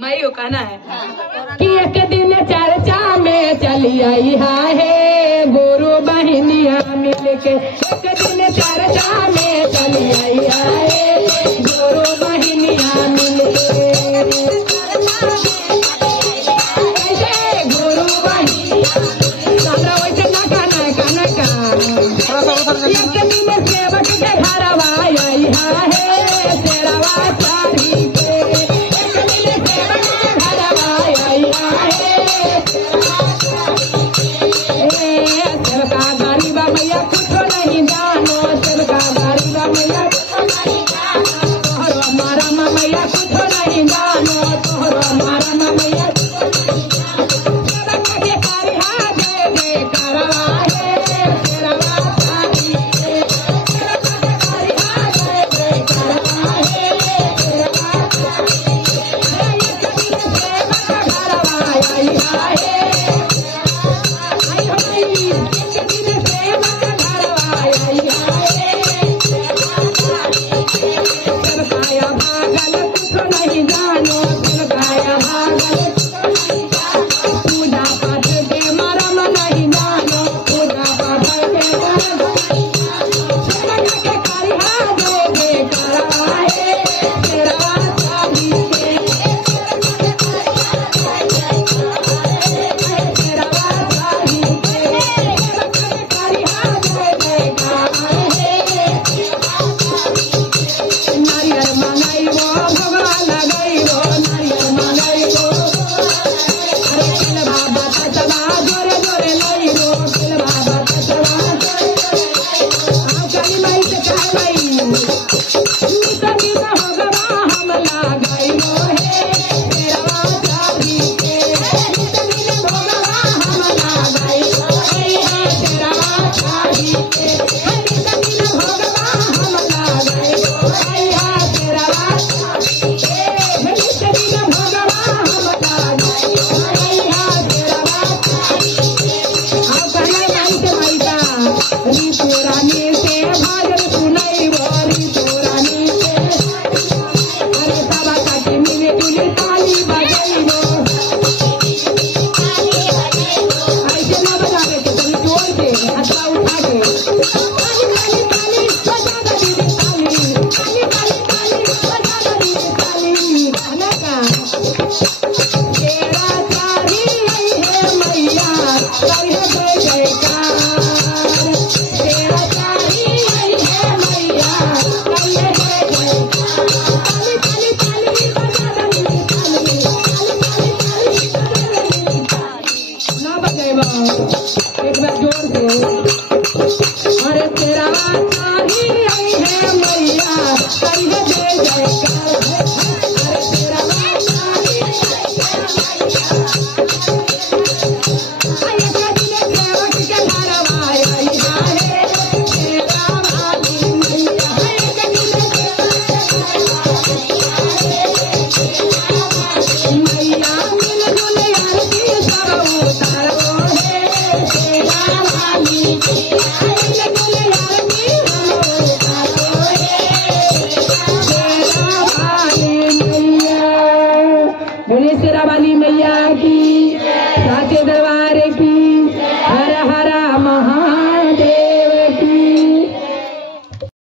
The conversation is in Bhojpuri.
माई हो कहना है कि एक दिन चर्चा में चली आई है गुरु बहनिया मिलके। एक दिन चर्चा में चली आई है गुरु बहनिया मिलके। गुरु बहनिया वैसे ना कहना का एक दिन सेवक के घर आई है तेरवा चारी के। एक दिन सेवक के घर आई है सेवका गरीब मैया कुछ नहीं जानो। सेवका गरीब मैया तोहरो मारा मैया कुछ नहीं जानो। तोहरो मारा मैया सेवका के करिहा दे दे करवा है तेरवा चारी के। सेवका के करिहा दे दे करवा है तेरवा चारी के। एक दिन सेवक घर आई है एक बार जोर से। अरे तेरा चारी आई है मैया करिए जय जयकार।